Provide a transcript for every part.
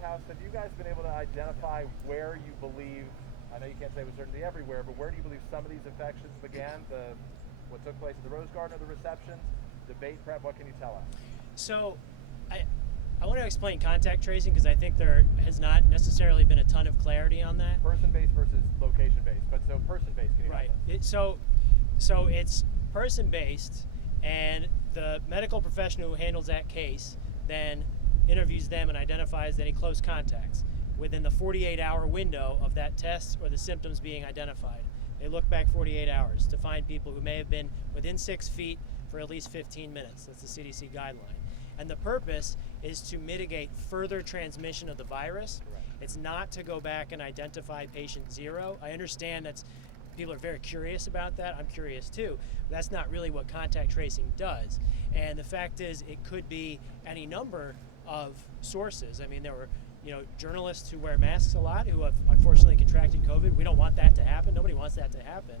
White House, have you guys been able to identify where you believe, I know you can't say with certainty everywhere, but where do you believe some of these infections began? What took place at the Rose Garden or the receptions? Debate prep, what can you tell us? So I want to explain contact tracing because I think there has not necessarily been a ton of clarity on that. Person-based versus location-based, but so person-based, can you help us? So it's person-based, and the medical professional who handles that case then interviews them and identifies any close contacts within the 48-hour window of that test or the symptoms being identified. They look back 48 hours to find people who may have been within 6 feet for at least 15 minutes. That's the CDC guideline. And the purpose is to mitigate further transmission of the virus. Correct. It's not to go back and identify patient zero. I understand that people are very curious about that. I'm curious too. But that's not really what contact tracing does. And the fact is, it could be any number of sources. I mean, there were journalists who wear masks a lot who have unfortunately contracted COVID. We don't want that to happen. Nobody wants that to happen.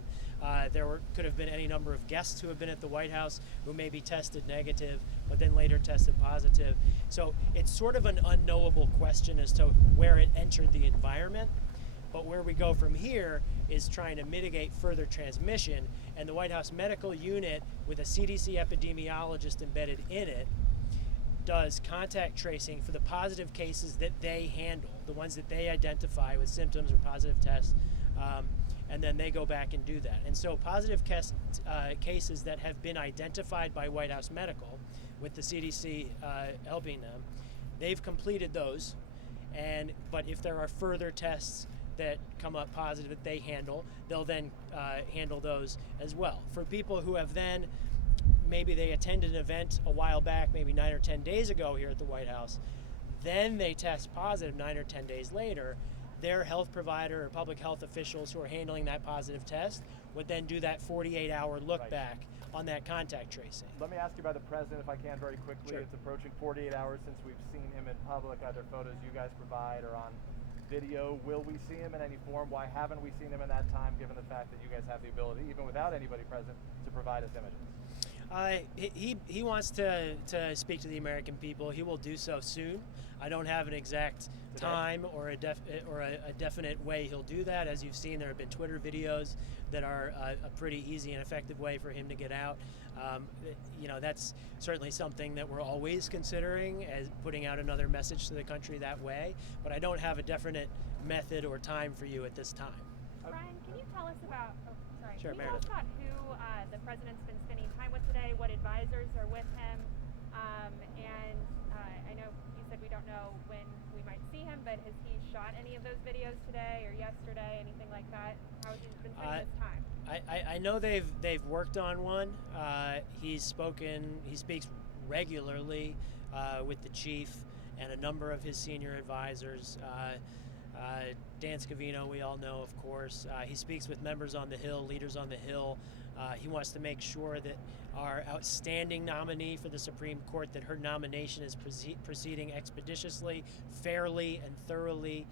Could have been any number of guests who have been at the White House who maybe tested negative, but then later tested positive. So it's sort of an unknowable question as to where it entered the environment. But where we go from here is trying to mitigate further transmission. And the White House Medical Unit, with a CDC epidemiologist embedded in it, does contact tracing for the positive cases that they handle, the ones that they identify with symptoms or positive tests, and then they go back and do that. And so positive cases that have been identified by White House Medical, with the CDC helping them, they've completed those. But if there are further tests that come up positive that they handle, they'll then handle those as well. For people who have then, maybe they attended an event a while back, maybe 9 or 10 days ago here at the White House, then they test positive 9 or 10 days later, their health provider or public health officials who are handling that positive test would then do that 48-hour look back on that contact tracing. Let me ask you about the president, if I can, very quickly. Sure. It's approaching 48 hours since we've seen him in public, either photos you guys provide or on video. Will we see him in any form? Why haven't we seen him in that time, given the fact that you guys have the ability, even without anybody present, to provide us images? He wants to speak to the American people. He will do so soon. I don't have an exact time or a definite way he'll do that. As you've seen, there have been Twitter videos that are a pretty easy and effective way for him to get out. That's certainly something that we're always considering, as putting out another message to the country that way. But I don't have a definite method or time for you at this time. Brian, can you tell us about? Sure, Can you tell us about who the president's been spending time with today? What advisors are with him? I know you said we don't know when we might see him, but has he shot any of those videos today or yesterday? Anything like that? How has he been spending his time? I know they've worked on one. He speaks regularly with the chief and a number of his senior advisors. Dan Scavino, we all know, of course. He speaks with members on the Hill, leaders on the Hill. He wants to make sure that our outstanding nominee for the Supreme Court, that her nomination is proceeding expeditiously, fairly, and thoroughly.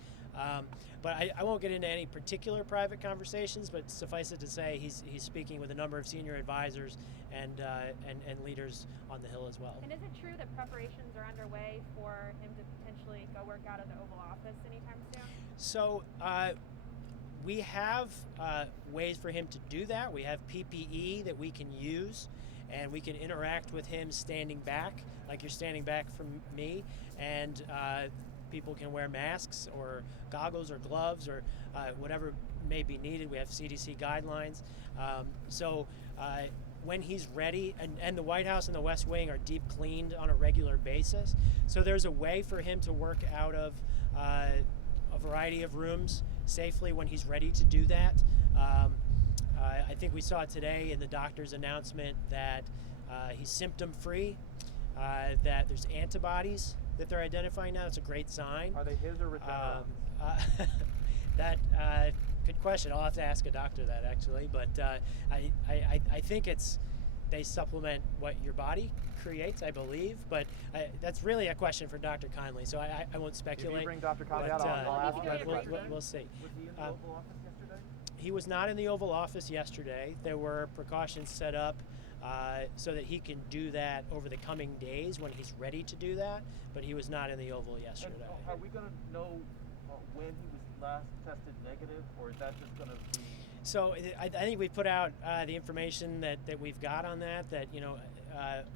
But I won't get into any particular private conversations, but suffice it to say he's speaking with a number of senior advisors and leaders on the Hill as well. And is it true that preparations are underway for him to potentially go work out of the Oval Office anytime soon? So we have ways for him to do that. We have PPE that we can use, and we can interact with him standing back, like you're standing back from me, and people can wear masks or goggles or gloves or whatever may be needed. We have CDC guidelines. When he's ready, and the White House and the West Wing are deep cleaned on a regular basis, so there's a way for him to work out of a variety of rooms safely when he's ready to do that. I think we saw today in the doctor's announcement that he's symptom-free, that there's antibodies that they're identifying now. It's a great sign. Are they his or Regeneron's? Good question. I'll have to ask a doctor that, actually. But I think they supplement what your body creates, I believe. But that's really a question for Dr. Conley, so I won't speculate. Did you bring Dr. Conley out? I'll ask him. We'll see. Was he in the Oval Office yesterday? He was not in the Oval Office yesterday. There were precautions set up so that he can do that over the coming days when he's ready to do that. But he was not in the Oval yesterday. And are we going to know when he was last tested negative, or is that just going to be? So I think we put out the information that we've got on that. That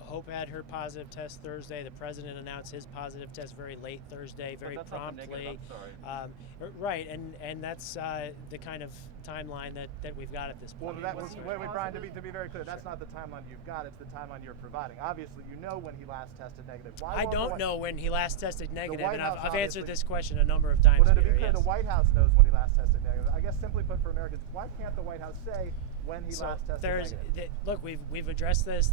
Hope had her positive test Thursday. The president announced his positive test very late Thursday, very that's promptly. Not the negative, I'm sorry. Right, and that's the kind of timeline that we've got at this point. Well, wait, Brian. To be very clear, that's not the timeline you've got. It's the timeline you're providing. Obviously, you know when he last tested negative. I don't know when he last tested negative, and House I've answered this question a number of times. Well, to be here, clear, yes. the White House knows when he last tested negative. I guess simply put for Americans, why can't the White House say when he last tested negative? Look, we've addressed this.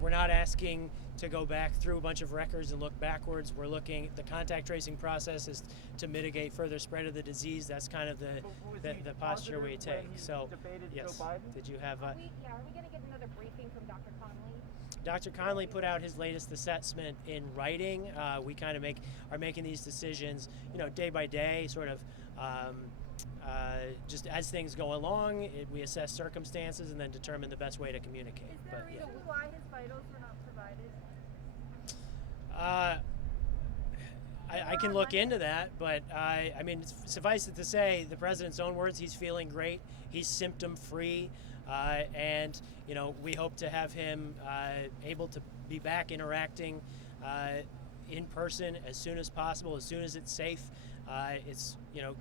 We're not asking to go back through a bunch of records and look backwards. We're looking. The contact tracing process is to mitigate further spread of the disease. That's kind of the posture we take. So, yes. Did you have? Are we going to get another briefing from Dr. Conley? Dr. Conley put out his latest assessment in writing. We kind of are making these decisions, day by day, sort of. Just as things go along, we assess circumstances and then determine the best way to communicate. Is there a reason why his vitals were not provided? I can look into that, but I mean, suffice it to say, the president's own words, he's feeling great. He's symptom-free, and we hope to have him able to be back interacting in person as soon as possible, as soon as it's safe. It's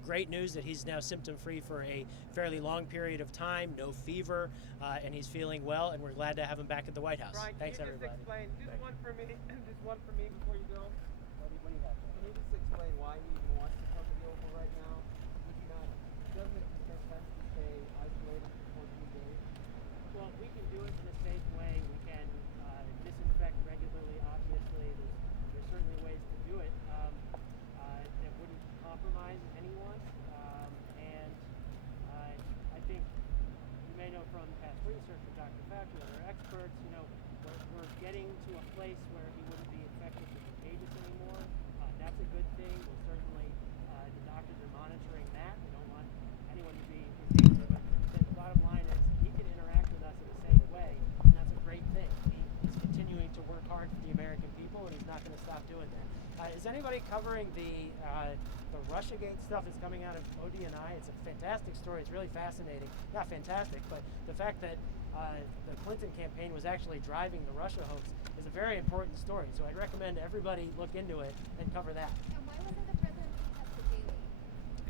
great news that he's now symptom-free for a fairly long period of time, no fever, and he's feeling well, and we're glad to have him back at the White House. Brian, Thanks, can you everybody. Just explain, just one for me before you go. What do you have? Can you just explain why he even wants to come to the Oval right now? Doesn't it make sense to stay isolated for 14 days? Well, we can do it in a safe way. We can disinfect regularly, obviously. There's certainly ways to do it that wouldn't compromise anyone. And I think you may know from past research with Dr. Fauci and other experts, we're getting to a place where he wouldn't be infectious or contagious anymore. That's a good thing. We'll certainly, the doctors are monitoring that. We don't want anyone to be in danger. But the bottom line is he can interact with us in a safe way, and that's a great thing. He's continuing to work hard for the American people, and he's not going to stop doing that. Is anybody covering the Russiagate stuff that's coming out of ODNI? It's a fantastic story. It's really fascinating. Not fantastic, but the fact that the Clinton campaign was actually driving the Russia hoax is a very important story. So I'd recommend everybody look into it and cover that. And why wasn't the president tested daily?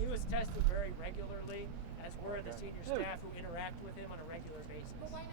He was tested very regularly, as were the senior staff who interact with him on a regular basis. But why